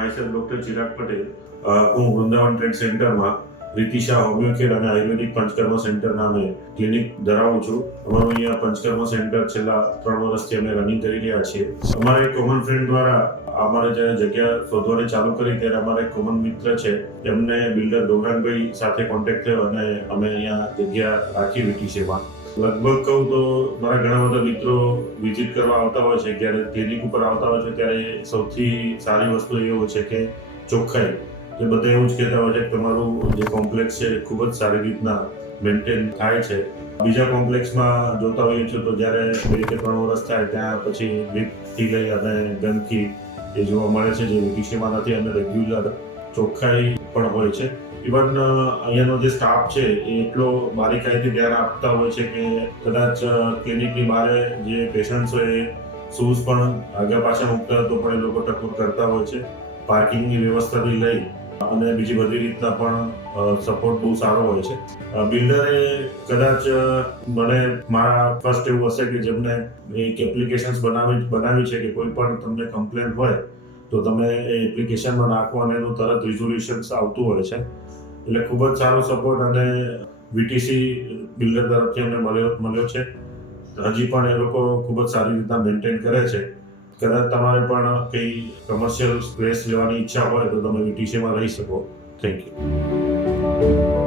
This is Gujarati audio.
Myself doctor Chirag Patel. હું વૃંદાવન ટ્રેડ સેન્ટરમાં રીતિશા હોમિયોકેર અને આયુર્વેદિક પંચકર્મ સેન્ટર નામે ક્લિનિક ધરાવું છું. અમારું અહીંયા પંચકર્મ સેન્ટર છેલ્લા 3 વર્ષથી અમે રનિંગ કરી રહ્યા છીએ. અમારા એક કોમન ફ્રેન્ડ દ્વારા અમારે જ્યારે જગ્યા શોધવાની ચાલુ કરી ત્યારે અમારા એક કોમન મિત્ર છે, એમને બિલ્ડર ડોગરાનભાઈ સાથે કોન્ટેક્ટ થયો અને અમે અહીંયા જગ્યા રાખી વીટીસીમાં. લગભગ કહું તો મારા ઘણા બધા મિત્રો વિઝિટ કરવા આવતા હોય છે, જ્યારે ક્લિનિક ઉપર આવતા હોય છે ત્યારે સૌથી સારી વસ્તુ એ હોય છે કે ચોખ્ખાઈ. જે બધા એવું જ કહેતા હોય છે કે તમારું જે કોમ્પ્લેક્સ છે એ ખૂબ જ સારી રીતના મેન્ટેન થાય છે. બીજા કોમ્પ્લેક્સમાં જોતા હોઈએ છીએ તો જ્યારે 2 કે 3 વર્ષ થાય ત્યાં પછી વીકથી લઈ અને ગંદકી એ જોવા મળે છે, જે વીટીસીમાં નથી. અને રેગ્યુલર ચોખ્ખાઈ પણ હોય છે. ઇવન અહીંયાનો જે સ્ટાફ છે એ એટલો બારીકાઈથી ધ્યાન આપતા હોય છે કે કદાચ ક્લિનિકની બહાર જે પેશન્ટ્સ હોય એ શૂઝ પણ આગળ પાછળ મૂકતા હોય તો પણ એ લોકો ટકોર કરતા હોય છે. પાર્કિંગની વ્યવસ્થાથી લઈ અને બીજી બધી રીતના પણ સપોર્ટ બહુ સારો હોય છે. બિલ્ડરે કદાચ મને મારા ફર્સ્ટ એવું હશે કે જેમને એક એપ્લિકેશન્સ બનાવી છે કે કોઈ પણ તમને કમ્પ્લેન્ટ હોય તો તમે એ એપ્લિકેશનમાં નાખો અને એનું તરત રિઝોલ્યુશન્સ આવતું હોય છે. એટલે ખૂબ જ સારો સપોર્ટ અને વીટીસી બિલ્ડર તરફથી અમને મળ્યો છે. હજી પણ એ લોકો ખૂબ જ સારી રીતના મેન્ટેન કરે છે. કદાચ તમારે પણ કંઈ કમર્શિયલ સ્પેસ લેવાની ઈચ્છા હોય તો તમે વીટીસીમાં રહી શકો. Thank you.